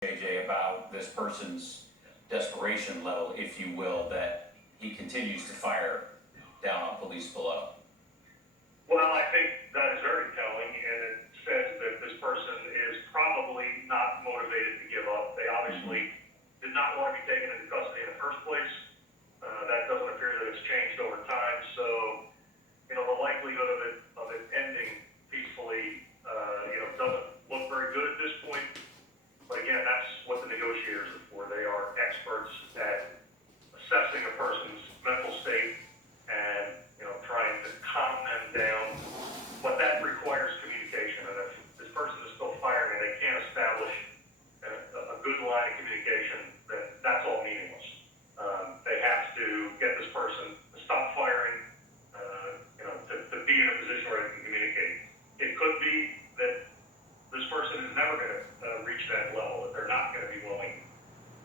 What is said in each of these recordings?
JJ, about this person's desperation level, if you will, that he continues to fire down on police below? Well, I think that is very telling, and it says that this person is probably not motivated to give up. They obviously did not want to be taken into custody in the first place. That doesn't appear that it's changed over time. So, the likelihood of it ending peacefully, doesn't look very good at this point. But again, that's what the negotiators are for. They are experts at assessing a person's mental state and, trying to calm them down. But that requires communication. And if this person is still firing and they can't establish a good line of communication, then that's all meaningless. They have to get this person to stop firing, to be in a position where they can communicate. It could be that this person is never going to reach that level, that they're not going to be willing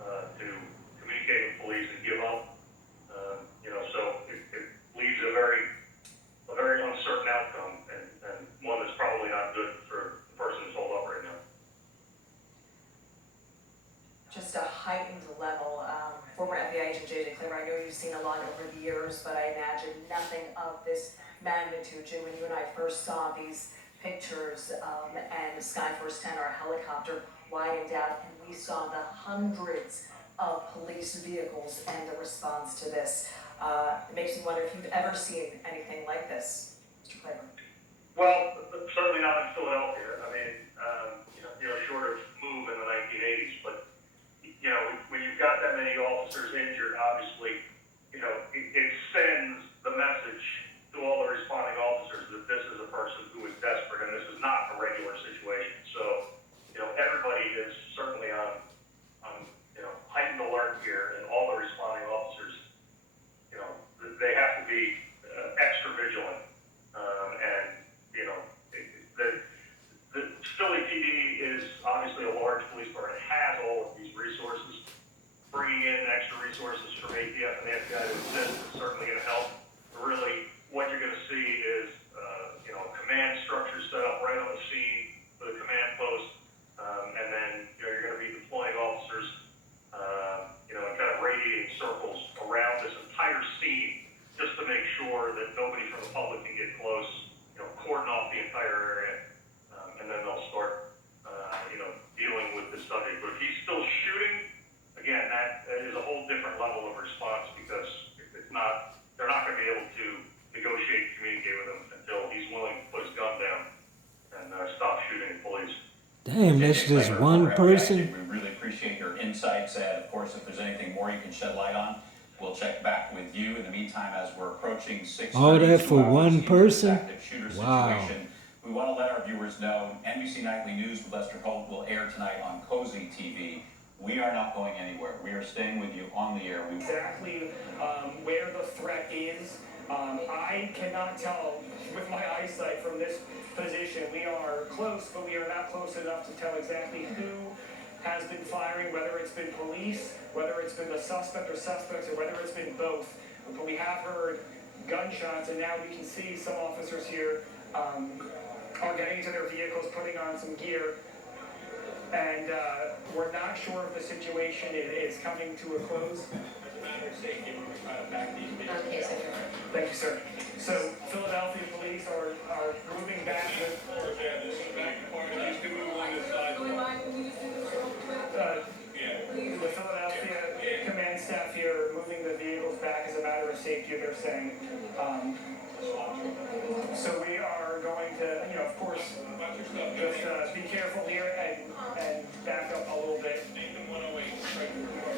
to communicate with police and give up. So it leaves a very uncertain outcome, and one that's probably not good for the person who's holed up right now. Just a heightened level. Former FBI agent JJ Cleaver, I know you've seen a lot over the years, but I imagine nothing of this magnitude. Jim, when you and I first saw these pictures and Skyforce 10, our helicopter, widened out, and we saw the hundreds of police vehicles and the response to this. It makes me wonder if you've ever seen anything like this, Mr. Cleaver. Well, certainly not in Philadelphia. I mean, short of move in the 1980s, but when you've got that many officers injured, obviously, it sends the message to all the responding officers that this is a person who is desperate and this is not a regular situation. So, everybody is certainly on heightened alert here, and all the responding officers, they have to be extra vigilant. The Philly PD is obviously a large police department. It has all of these resources. Bringing in extra resources from ATF and the FBI to assist is certainly going to help. But really, what you're going to see is, a command structure set up right on the scene with a command post, and then you're going to be deploying officers, in kind of radiating circles around this entire scene, just to make sure that nobody from the public can get close. Cordon off the entire area, and then they'll start, dealing with the subject. But if he's still shooting, again, that is a whole different level of response, because they're not going to be able to negotiate and communicate with him until he's willing to put his gun down and stop shooting at police. Damn, that's just Cleaver, one for person. We really appreciate your insights, and of course, if there's anything more you can shed light on, we'll check back with you. In the meantime, as we're approaching 6:30, All that for one person? Shooter Wow. situation, we want to let our viewers know NBC Nightly News with Lester Holt will air tonight on Cozy TV. We are not going anywhere. We are staying with you on the air. Exactly where the threat is. I cannot tell with my eyesight from this position. We are close, but we are not close enough to tell exactly who has been firing, whether it's been police, whether it's been the suspect or suspects, or whether it's been both. But we have heard gunshots, and now we can see some officers here are getting into their vehicles, putting on some gear. And we're not sure if the situation is coming to a close. Okay, so Thank you, sir. So Philadelphia police are moving back the Philadelphia command staff here are moving the vehicles back as a matter of safety, they're saying. So we are going to, of course, just be careful here and back up a little bit.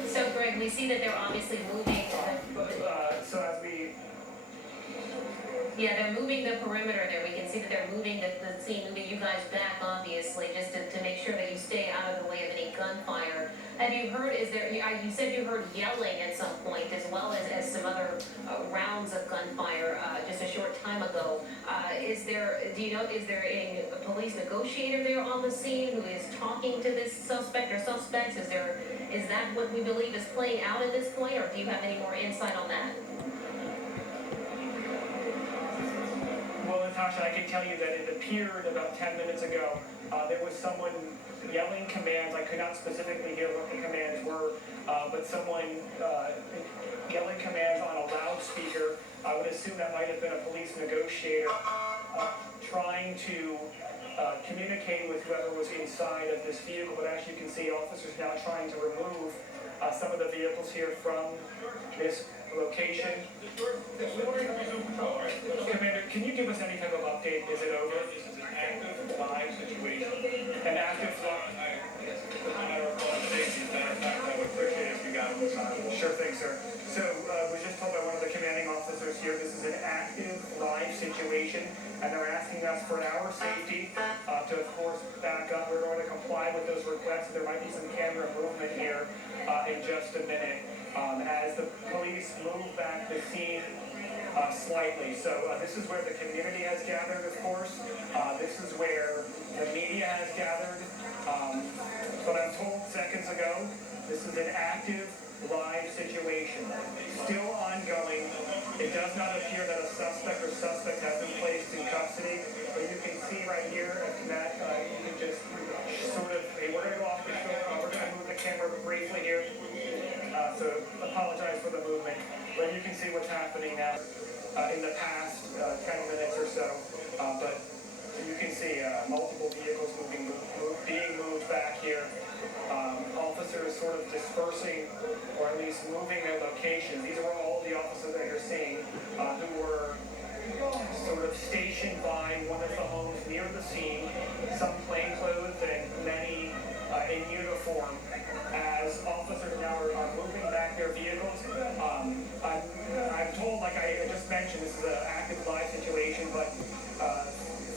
So, Greg, we see that they're obviously moving. So as we They're moving the perimeter there. We can see that they're moving the scene, moving you guys back, obviously, just to make sure that you stay out of the way of any gunfire. Have you heard, you said you heard yelling at some point, as well as some other rounds of gunfire just a short time ago. Is there a police negotiator there on the scene who is talking to this suspect or suspects? Is that what we believe is playing out at this point, or do you have any more insight on that? Well, Natasha, I can tell you that it appeared about 10 minutes ago. There was someone yelling commands. I could not specifically hear what the commands were, but someone yelling commands on a loudspeaker. I would assume that might have been a police negotiator trying to communicate with whoever was inside of this vehicle. But as you can see, officers now trying to remove some of the vehicles here from this location. Commander, can you give us any type of update? Is it over? This is an active, live situation. An active As a matter of safety, as a matter of fact, I would appreciate if you got on the sidewalk. Sure thing, sir. So, was just told by one of the commanding officers here, this is an active, live situation, and they're asking us for our safety, to of course back up. We're going to comply with those requests. There might be some camera movement here, in just a minute, as the police move back the scene, slightly. So, this is where the community has gathered, of course. This is where the media has gathered. But I'm told seconds ago, this is an active, live situation. Still ongoing. It does not appear that a suspect or suspect has been placed in custody. But you can see right here, Matt, you can just sort of, hey, we're going to go off the shoulder. We're going to move the camera briefly here. So apologize for the movement. But you can see what's happening now in the past 10 minutes or so. But you can see multiple vehicles being moved back here. Officers sort of dispersing, or at least moving their location. These are all the officers that you're seeing who were sort of stationed by one of the homes near the scene, some plainclothes and many in uniform. As officers now are moving back their vehicles, I'm told, like I just mentioned, this is an active live situation, but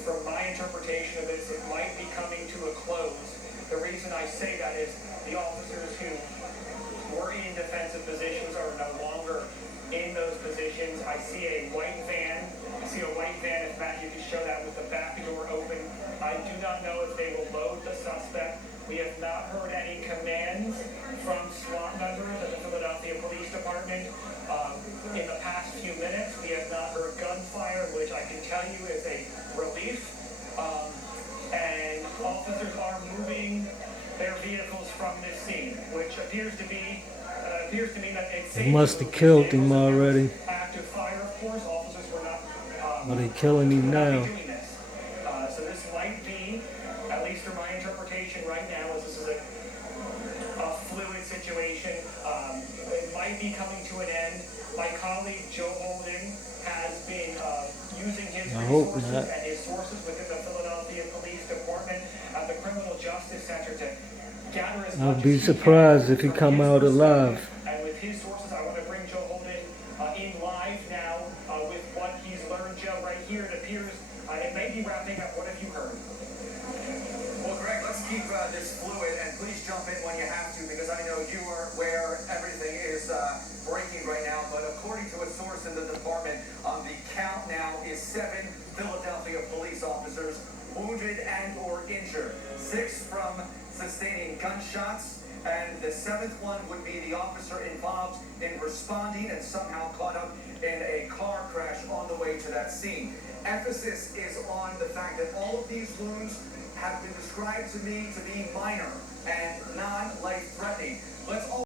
from my interpretation of this, it might be coming to a close. The reason I say that is the officers who were in defensive positions are no longer in those positions. I see a white van. If Matt, you could show that with the back door open. I do not know if they will load the suspect. We have not heard any commands from SWAT members at the Philadelphia Police Department. In the past few minutes, we have not heard gunfire, which I can tell you is a relief. And officers are moving their vehicles from this scene, which appears to me that it's safe. They must have killed him already. Active fire, of course. Officers were not. Are they killing him now? Doing this. So this might be, at least from my interpretation right now, is this is a fluid situation. It might be coming to an end. My colleague Joe Holden has been using his resources and his sources within the Philadelphia Police Department at the Criminal Justice Center to gather as much I'll be as he surprised can if he from come his out alive. perspective. And with his sources, I want to bring Joe Holden in live now with what he's learned. Joe, right here, it appears it may be wrapping up. What have you heard? Well, Greg, let's keep this fluid, and please jump in when you have to, because I know you are where everything is breaking right now. But according to a source in the department, the count now is 7 Philadelphia police officers wounded and or injured. 6 from sustaining gunshots, and the 7th one would be the officer involved in responding and somehow caught up in a car crash on the way to that scene. Emphasis is on the fact that all of these wounds have been described to me to be minor and non-life-threatening. Let's all